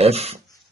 F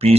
P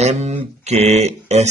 MKS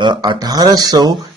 1800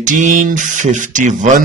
1851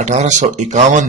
1851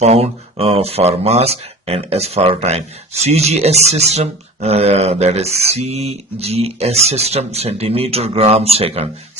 pound for mass, and S for time. CGS system, that is CGS system, centimeter gram second,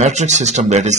metric system, that is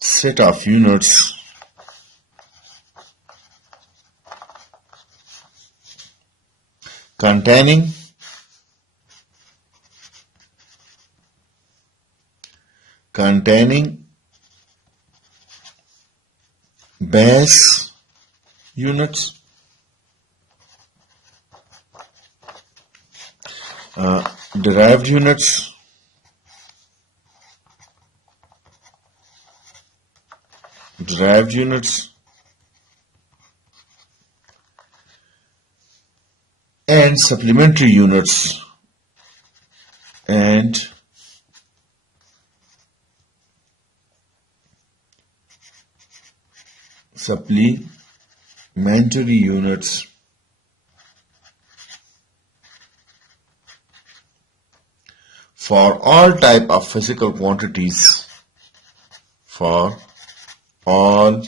set of units containing base units, derived units, and supplementary units, and supplementary units for all type of physical quantities, for all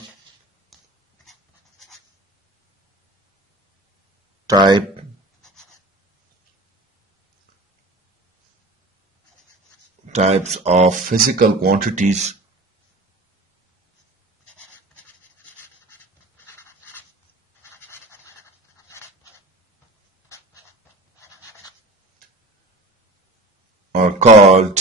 types of physical quantities or called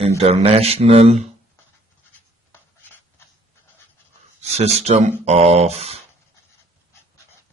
international system of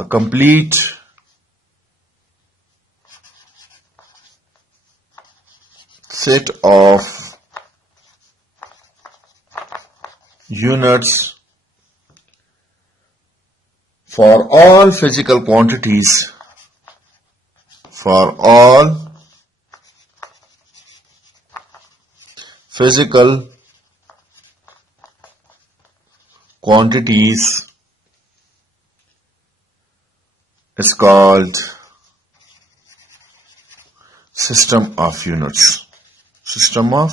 a complete set of units for all physical quantities, for all physical quantities is called system of units. System of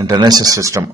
international system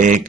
1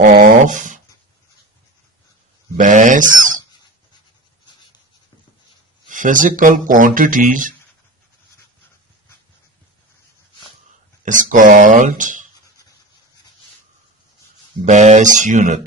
of base physical quantities is called base unit.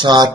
7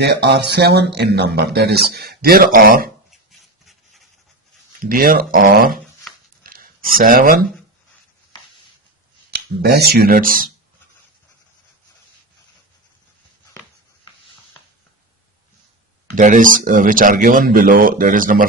There are 7 in number. That is, there are 7 base units that is which are given below. That is number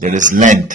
that is length.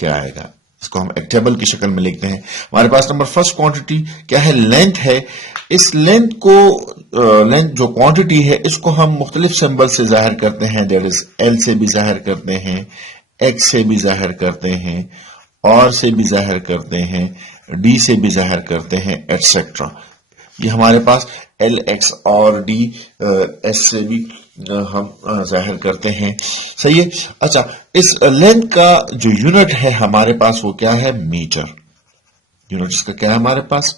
کیا آئے گا. اس کو ہم ایک table کی شکل میں لکھتے ہیں. ہمارے پاس نمبر فرسٹ کوانٹٹی کیا ہے؟ لینتھ ہے. اس لینتھ کو لینتھ جو کوانٹٹی ہے اس کو ہم مختلف سمبل سے ظاہر کرتے ہیں. دیٹ از ایل سے بھی ظاہر کرتے ہیں, ایکس سے بھی ظاہر کرتے ہیں, آر سے بھی ظاہر کرتے ہیں, ڈی سے بھی ظاہر کرتے ہیں, ایٹسٹرا. یہ ہمارے پاس ایل, ایکس اور ڈی, ایس سے بھی ہم ظاہر کرتے ہیں. صحیح ہے. اچھا, اس لینتھ کا جو یونٹ ہے ہمارے پاس وہ کیا ہے؟ میٹر. یونٹ اس کا کیا ہے ہمارے پاس؟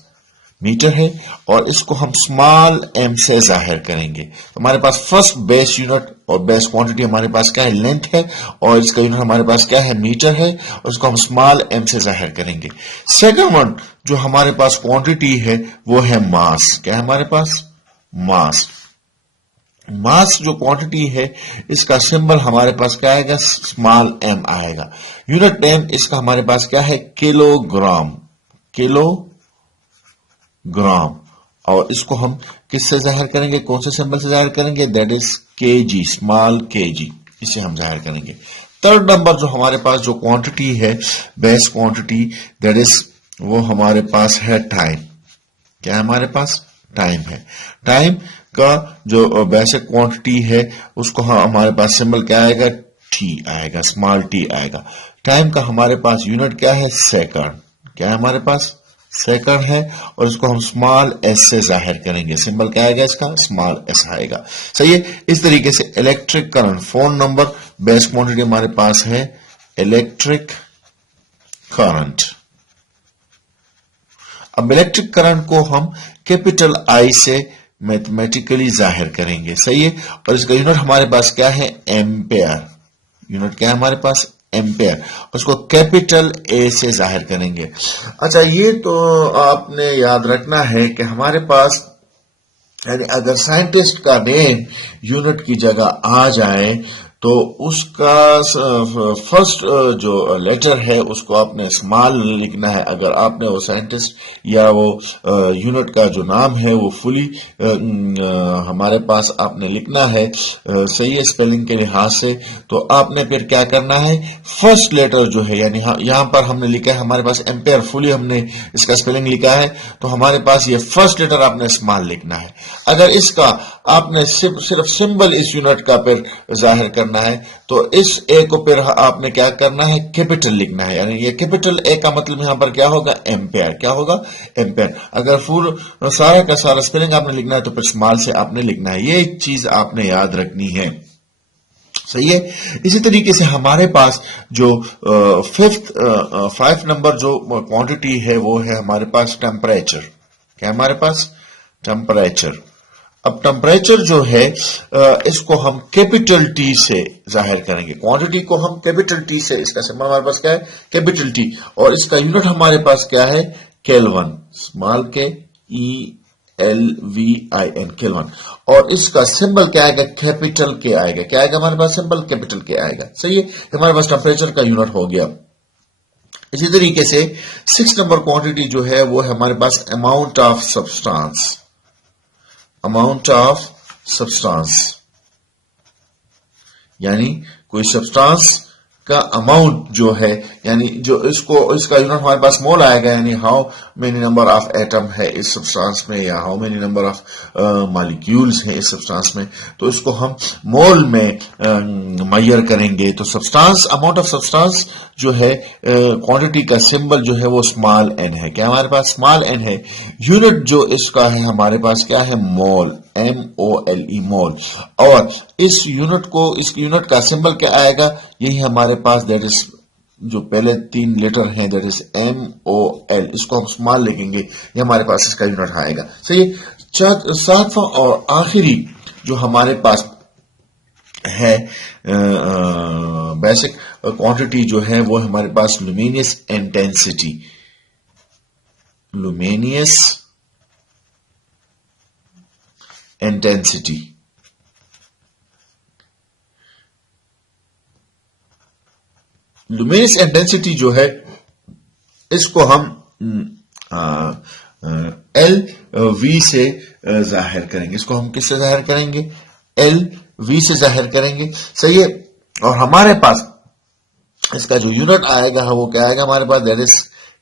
میٹر ہے. اور اس کو ہم اسمال ایم سے ظاہر کریں گے. ہمارے پاس فرسٹ بیس یونٹ اور بیس کوانٹٹی ہمارے پاس کیا ہے؟ لینتھ ہے. اور اس کا یونٹ ہمارے پاس کیا ہے؟ میٹر ہے. اور اس کو ہم اسمال ایم سے ظاہر کریں گے. سیکنڈ ون جو ہمارے پاس کوانٹٹی ہے وہ ہے ماس. کیا ہے ہمارے پاس؟ ماس. ماس جو کوانٹٹی ہے اس کا سمبل ہمارے پاس کیا آئے گا؟ اسمال ایم آئے گا. یونٹ ایم اس کا ہمارے پاس کیا ہے؟ Kilo gram. Kilo gram. اور اس کو ہم کس سے ظاہر کریں گے؟ کون سے سمبل سے ظاہر کریں گے؟ دیٹ از کے جی, اسمال کے جی. اسے ہم ظاہر کریں گے. تھرڈ نمبر جو ہمارے پاس جو کوانٹٹی ہے بیس کوانٹٹی, دیٹ از وہ ہمارے پاس ہے ٹائم. کیا ہمارے پاس؟ ٹائم ہے. ٹائم کا جو بیسک کوانٹٹی ہے اس کو ہمارے پاس سمبل کیا آئے گا؟ ٹی آئے گا, اسمال ٹی آئے گا. ٹائم کا ہمارے پاس یونٹ کیا ہے؟ سیکنڈ. کیا ہے ہمارے پاس؟ سیکنڈ ہے. اور اس کو ہم اسمال ایس سے ظاہر کریں گے. سمبل کیا آئے گا اس کا؟ اسمال ایس آئے گا. صحیح ہے. اس طریقے سے الیکٹرک کرنٹ, فون نمبر بیس کوانٹٹی ہمارے پاس ہے الیکٹرک کرنٹ. اب الیکٹرک کرنٹ کو ہم کیپٹل آئی سے میتھمیٹیکلی ظاہر کریں گے. صحیح ہے. اور اس کا یونٹ ہمارے پاس کیا ہے؟ ایمپیئر. یونٹ کیا ہے ہمارے پاس؟ ایمپیئر. اس کو کیپٹل اے سے ظاہر کریں گے. اچھا, یہ تو آپ نے یاد رکھنا ہے کہ ہمارے پاس یعنی اگر سائنٹسٹ کا نیم یونٹ کی جگہ آ جائے تو اس کا فرسٹ جو لیٹر ہے اس کو آپ نے اسمال لکھنا ہے. اگر آپ نے وہ سائنٹسٹ یا وہ یونٹ کا جو نام ہے وہ فلی ہمارے پاس آپ نے لکھنا ہے صحیح ہے اسپیلنگ کے لحاظ سے, تو آپ نے پھر کیا کرنا ہے؟ فرسٹ لیٹر جو ہے یعنی یہاں پر ہم نے لکھا ہے ہمارے پاس ایمپیئر, فلی ہم نے اس کا اسپیلنگ لکھا ہے تو ہمارے پاس یہ فرسٹ لیٹر آپ نے اسمال لکھنا ہے. اگر اس کا آپ نے صرف سمبل اس یونٹ کا پھر ظاہر کرنا ہے تو اس اے کو پھر آپ نے کیا کرنا ہے؟ کیپٹل لکھنا ہے. یعنی یہ کیپٹل اے کا مطلب یہاں پر کیا ہوگا؟ ایمپیئر. کیا ہوگا؟ ایمپیئر. اگر فل سارا کا سارا اسپیلنگ آپ نے لکھنا ہے تو پھر اسمال سے آپ نے لکھنا ہے. یہ ایک چیز آپ نے یاد رکھنی ہے. صحیح ہے. اسی طریقے سے ہمارے پاس جو فائیو نمبر جو کوانٹٹی ہے وہ ہے ہمارے پاس ٹیمپریچر. کیا ہمارے پاس؟ ٹیمپریچر. اب ٹیمپریچر جو ہے اس کو ہم کیپٹل ٹی سے ظاہر کریں گے. کوانٹٹی کو ہم کیپٹل ٹی سے, اس کا سمبل ہمارے پاس کیا ہے؟ Capital T. اور اس کا یونٹ ہمارے پاس کیا ہے؟ کیلون, اسمال کے ای ایل وی آئی این, کیلون. اور اس کا سمبل کیا آئے گا؟ کیپٹل کے آئے گا. کیا آئے گا ہمارے پاس سمبل؟ کیپٹل کے آئے گا. صحیح ہے. ہمارے پاس ٹیمپریچر کا یونٹ ہو گیا. اسی طریقے سے 6 نمبر کوانٹٹی جو ہے وہ ہے ہمارے پاس amount of substance. Amount of substance یعنی کوئی سبسٹانس کا اماؤنٹ جو ہے یعنی جو اس کا یونٹ ہمارے پاس مول آئے گا. یعنی how many number of atom ہے اس سبسٹانس میں یا how many number of molecules ہیں اس سبسٹانس میں, تو اس کو ہم مول میں میئر کریں گے. تو سبسٹانس, اماؤنٹ آف سبسٹانس جو ہے کوانٹٹی کا سمبل جو ہے وہ اسمال این ہے. کیا ہمارے پاس؟ اسمال این ہے. یونٹ جو اس کا ہے ہمارے پاس کیا ہے؟ مول, ایم او ایل ای, مول. اور اس یونٹ کا سمبل کیا آئے گا؟ یہی ہمارے پاس دیٹ از جو پہلے 3 لیٹر ہیں that is M O L, اس کو ہم اسمال لکھیں گے. یہ ہمارے پاس اس کا یونٹ آئے گا. صحیح. 7واں اور آخری جو ہمارے پاس ہے بیسک کوانٹٹی جو ہے وہ ہمارے پاس luminous intensity. Luminous intensity. Luminous intensity جو ہے اس کو ہم ایل وی سے ظاہر کریں گے. اس کو ہم کس سے ظاہر کریں گے؟ ایل وی سے ظاہر کریں گے. صحیح ہے. اور ہمارے پاس اس کا جو یونٹ آئے گا وہ کیا آئے گا ہمارے پاس؟ دیٹ از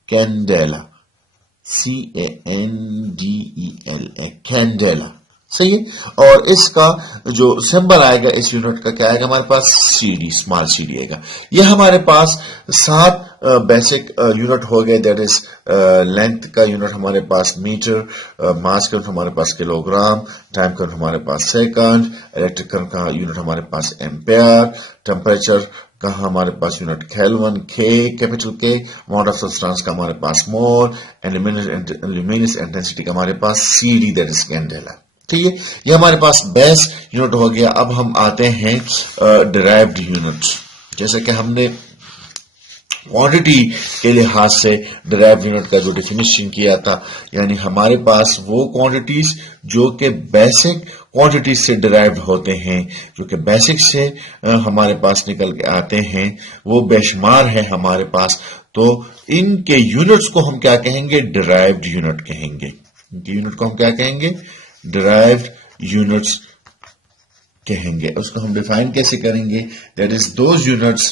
کینڈیلا، CANDELA، کینڈیلا، صحیح ہے. اور اس کا جو سمبل آئے گا اس یونٹ کا کیا آئے گا ہمارے پاس؟ CD، اسمال CD آئے گا. یہ ہمارے پاس 7 بیسک یونٹ ہو گئے. دیٹ از لینتھ کا یونٹ ہمارے پاس میٹر، ماس کا یونٹ ہمارے پاس کلو گرام، ٹائم کا یونٹ ہمارے پاس سیکنڈ، الیکٹریکل کا یونٹ ہمارے پاس ایمپیئر، ٹیمپریچر کا ہمارے پاس یونٹ کیلون، کیپیٹل کے، اماؤنٹ آف سبسٹانس کا ہمارے پاس مول، اینڈ لومینس انٹینسٹی کا ہمارے پاس CD، دیٹ از کینڈیلا. ٹھیک ہے، یہ ہمارے پاس بیس یونٹ ہو گیا. اب ہم آتے ہیں ڈرائیوڈ یونٹ. جیسے کہ ہم نے کوانٹٹی کے لحاظ سے ڈرائیوڈ یونٹ کا جو ڈیفینیشن کیا تھا، یعنی ہمارے پاس وہ کوانٹٹیز جو کہ بیسک کوانٹٹیز سے ڈرائیوڈ ہوتے ہیں، جو کہ بیسک سے ہمارے پاس نکل کے آتے ہیں، وہ بے شمار ہے ہمارے پاس. تو ان کے یونٹس کو ہم کیا کہیں گے؟ ڈرائیوڈ یونٹ کہیں گے. ان کے یونٹ کو ہم کیا کہیں گے؟ ڈرائیوڈ یونٹس کہیں گے. اس کو ہم ڈیفائن کیسے کریں گے؟ دیٹ از دوز یونٹس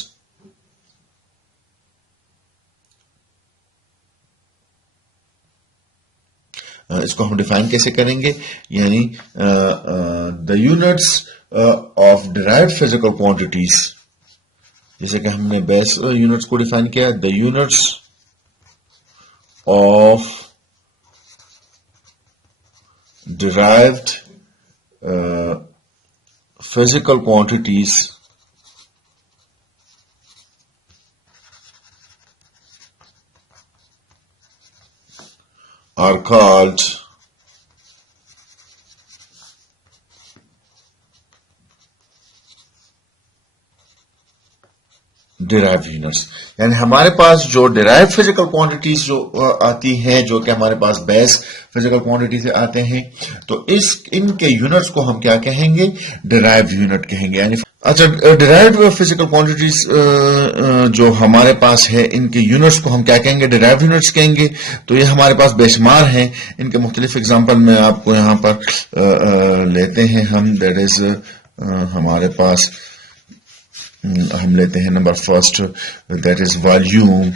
اس کو ہم ڈیفائن کیسے کریں گے؟ یعنی the units of derived physical quantities, جیسے کہ ہم نے بیس یونٹس کو ڈیفائن کیا، the units of derived physical quantities are called derive units. یعنی ہمارے پاس جو ڈرائیو فزیکل کوانٹٹیز جو آتی ہیں، جو کہ ہمارے پاس بیس فزیکل کوانٹٹی سے آتے ہیں، تو ان کے یونٹس کو ہم کیا کہیں گے؟ ڈرائیو یونٹ کہیں گے. یعنی اچھا، ڈرائیوڈ فزیکل کوانٹٹیز جو ہمارے پاس ہے، ان کے یونٹس کو ہم کیا کہیں گے؟ ڈرائیو یونٹس کہیں گے. تو یہ ہمارے پاس بے شمار ہیں. ان کے مختلف اگزامپل میں آپ کو یہاں پر لیتے ہیں ہم. دیٹ از ہمارے پاس ہم لیتے ہیں number first, that is volume.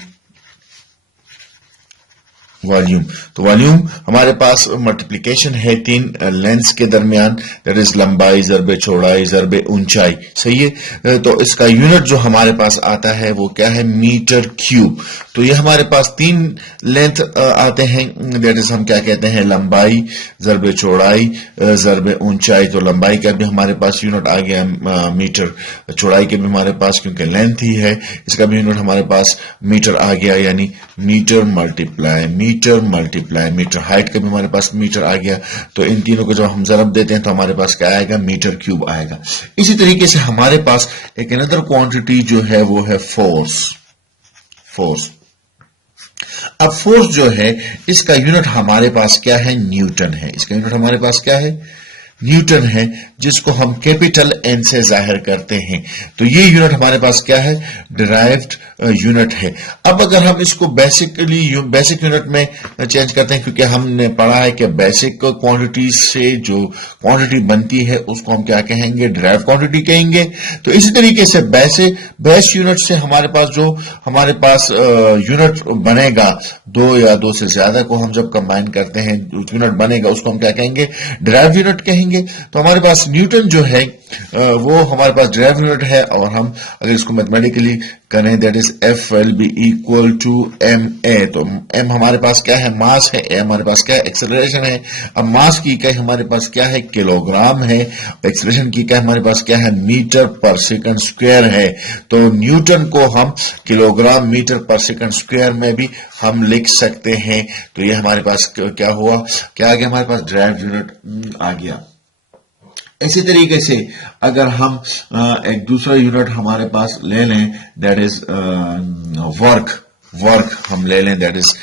تو والیوم ہمارے پاس ملٹیپلیکیشن ہے 3 لینس کے درمیان، دیٹ از لمبائی ضرب چوڑائی ضرب اونچائی. صحیح ہے. تو اس کا یونٹ جو ہمارے پاس آتا ہے وہ کیا ہے؟ Metre cube. تو یہ ہمارے پاس 3 لینتھ آتے ہیں. دیٹ از ہم کیا کہتے ہیں؟ لمبائی ضرب چوڑائی ضرب اونچائی. تو لمبائی کا بھی ہمارے پاس یونٹ آ گیا میٹر، چوڑائی کے بھی ہمارے پاس کیونکہ لینتھ ہی ہے اس کا بھی یونٹ ہمارے پاس میٹر آ گیا، یعنی میٹر ملٹیپلائی میٹر. ہائٹ کا بھی ہمارے پاس میٹر آ گیا. تو ان تینوں کو جب ہم ضرب دیتے ہیں تو ہمارے پاس کیا آئے گا؟ میٹر کیوب آئے گا. اسی طریقے سے ہمارے پاس ایک اندر کوانٹٹی جو ہے وہ ہے فورس. اب فورس جو ہے اس کا یونٹ ہمارے پاس کیا ہے؟ نیوٹن ہے. اس کا یونٹ ہمارے پاس کیا ہے؟ نیوٹن ہے، جس کو ہم کیپیٹل N سے ظاہر کرتے ہیں. تو یہ یونٹ ہمارے پاس کیا ہے؟ ڈرائیوڈ یونٹ ہے. اب اگر ہم اس کو بیسک یونٹ میں چینج کرتے ہیں، کیونکہ ہم نے پڑھا ہے کہ بیسک کوانٹٹی سے جو کوانٹٹی بنتی ہے اس کو ہم کیا کہیں گے؟ ڈرائیو کوانٹٹی کہیں گے. تو اسی طریقے سے بیس یونٹ سے ہمارے پاس یونٹ بنے گا 2 یا 2 سے زیادہ کو ہم جب کمبائن کرتے ہیں یونٹ بنے گا، اس کو ہم کیا کہیں گے؟ ڈرائیو یونٹ کہیں گے. تو ہمارے پاس نیوٹن جو ہے وہ ہمارے پاس ڈرائیو یونٹ ہے. اور ہم اگر اس کو میتھمیٹیکلی کریں، that is F will be equal to ma. تو m ہمارے پاس کیا ہے؟ ماس ہے. a ہمارے پاس کیا ہے؟ ایکسلریشن ہے. اب ماس کی اکائی ہمارے پاس کیا ہے؟ کلو گرام ہے. ایکسلریشن کی اکائی ہمارے پاس کیا ہے؟ میٹر پر سیکنڈ اسکوائر ہے. تو نیوٹن کو ہم kilo gram metre per second square میں بھی ہم لکھ سکتے ہیں. تو یہ ہمارے پاس کیا ہوا؟ کیا آ گیا؟ ہمارے پاس ڈرائیو یونٹ آ گیا. اسی طریقے سے اگر ہم ایک دوسرا یونٹ ہمارے پاس لے لیں، دیٹ از ورک ہم لے لیں. دیٹ از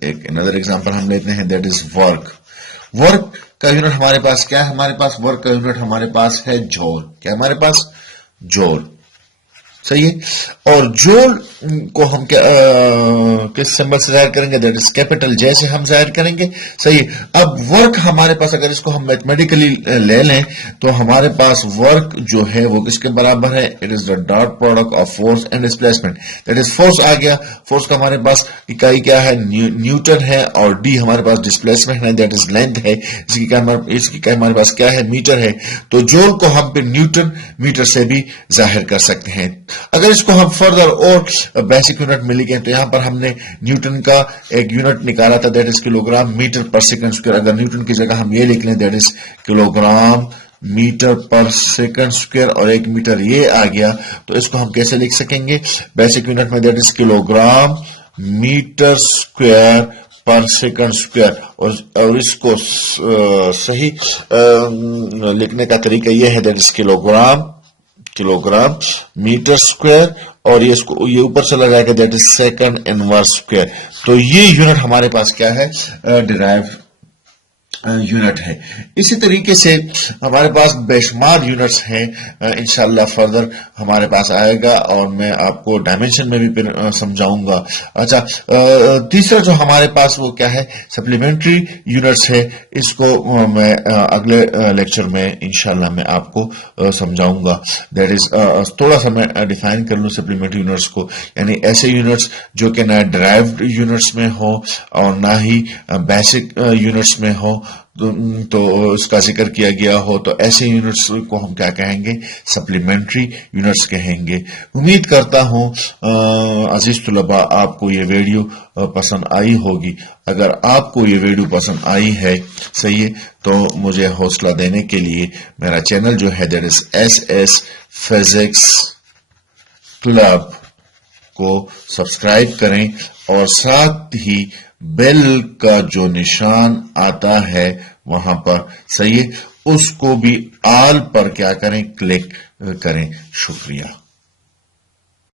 ایک another ایگزامپل ہم لیتے ہیں، دیٹ از ورک کا یونٹ ہمارے پاس کیا ہے؟ ہمارے پاس ورک کا یونٹ ہمارے پاس ہے جول. کیا ہمارے پاس؟ جول. صحیح ہے. اور جول کو ہم کس سمبل سے ظاہر کریں گے؟ دیٹ از کیپٹل جے سے ہم ظاہر کریں گے. صحیح ہے. اب ورک ہمارے پاس اگر اس کو ہم میتھمیٹیکلی لے لیں تو ہمارے پاس ورک جو ہے وہ کس کے برابر ہے؟ It is the dot product of force and displacement. That is force آ گیا. فورس کا ہمارے پاس اکائی کیا ہے؟ نیوٹن ہے. اور ڈی ہمارے پاس ڈسپلیسمنٹ ہے، دیٹ از لینتھ ہے. اس کی اکائی ہمارے پاس کیا ہے؟ میٹر ہے. تو جول کو ہم پھر نیوٹن میٹر سے بھی ظاہر کر سکتے ہیں. اگر اس کو ہم فردر اور بیسک یونٹ میں لکھیں تو یہاں پر ہم نے نیوٹن کا ایک یونٹ نکالا تھا، that is kilo gram metre per second square. اگر نیوٹن کی جگہ ہم یہ لکھ لیں that is kilo gram metre per second square اور ایک میٹر یہ آ گیا، تو اس کو ہم کیسے لکھ سکیں گے؟ بیسک یونٹ میں that is kilo gram metre square per second square. اور اس کو صحیح لکھنے کا طریقہ یہ ہے، that is kilo gram metre square اور یہ اوپر چلا جائے گا، that is second inverse square. تو یہ یونٹ ہمارے پاس کیا ہے؟ ڈرائیو یونٹ ہے. اسی طریقے سے ہمارے پاس بے شمار یونٹس ہیں، انشاءاللہ فردر ہمارے پاس آئے گا اور میں آپ کو ڈائمینشن میں بھی پھر سمجھاؤں گا. اچھا، تیسرا جو ہمارے پاس وہ کیا ہے؟ سپلیمنٹری یونٹس ہے. اس کو میں اگلے لیکچر میں انشاءاللہ میں آپ کو سمجھاؤں گا. دیٹ از تھوڑا سا میں ڈیفائن کر لوں سپلیمنٹری یونٹس کو، یعنی ایسے یونٹس جو کہ نہ ڈرائیوڈ یونٹس میں ہو اور نہ ہی بیسک یونٹس میں ہو تو اس کا ذکر کیا گیا ہو، تو ایسے یونٹس کو ہم کیا کہیں گے؟ سپلیمنٹری یونٹس کہیں گے. امید کرتا ہوں عزیز طلباء آپ کو یہ ویڈیو پسند آئی ہوگی. اگر آپ کو یہ ویڈیو پسند آئی ہے، صحیح ہے، تو مجھے حوصلہ دینے کے لیے میرا چینل جو ہے that is S physics club کو سبسکرائب کریں اور ساتھ ہی بیل کا جو نشان آتا ہے وہاں پر، صحیح ہے، اس کو بھی آل پر کیا کریں؟ کلک کریں. شکریہ.